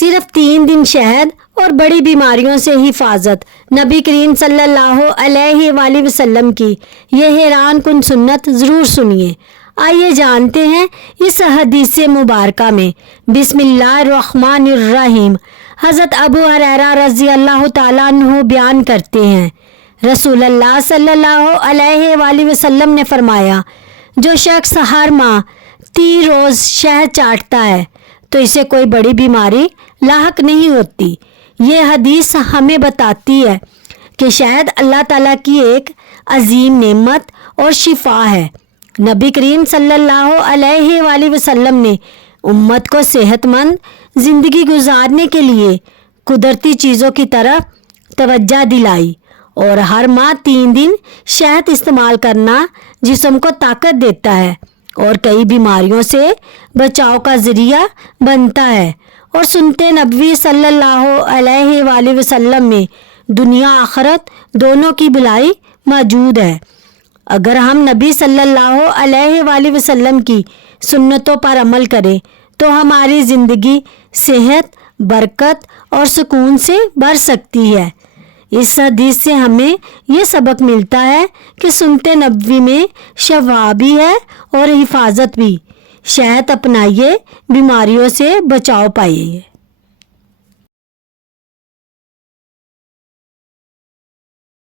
صرف 3 دن شہد اور بڑی بیماریوں سے حفاظت، نبی کریم صلی اللہ علیہ وآلہ وسلم کی یہ حیران کن سنت ضرور سنیے۔ آئیے جانتے ہیں اس حدیث مبارکہ میں۔ بسم اللہ الرحمن الرحیم۔ حضرت ابو ہریرہ رضی اللہ تعالیٰ عنہ بیان کرتے ہیں، رسول اللہ صلی اللہ علیہ وآلہ وسلم نے فرمایا، جو شخص ہر ماہ 30 روز شہد چاٹتا ہے تو اسے کوئی بڑی بیماری لاحق نہیں ہوتی۔ یہ حدیث ہمیں بتاتی ہے کہ شہد اللہ تعالیٰ کی ایک عظیم نعمت اور شفا ہے۔ نبی کریم صلی اللہ علیہ وآلہ وسلم نے امت کو صحت مند زندگی گزارنے کے لیے قدرتی چیزوں کی طرف توجہ دلائی، اور ہر ماہ 3 دن شہد استعمال کرنا جسم کو طاقت دیتا ہے اور کئی بیماریوں سے بچاؤ کا ذریعہ بنتا ہے۔ اور سنت نبوی صلی اللہ علیہ وآلہ وسلم میں دنیا آخرت دونوں کی بھلائی موجود ہے۔ اگر ہم نبی صلی اللہ علیہ وآلہ وسلم کی سنتوں پر عمل کریں تو ہماری زندگی صحت، برکت اور سکون سے بھر سکتی ہے۔ اس حدیث سے ہمیں یہ سبق ملتا ہے کہ سنت نبوی میں شفا بھی ہے اور حفاظت بھی۔ شہد اپنائیے، بیماریوں سے بچاؤ پائیے۔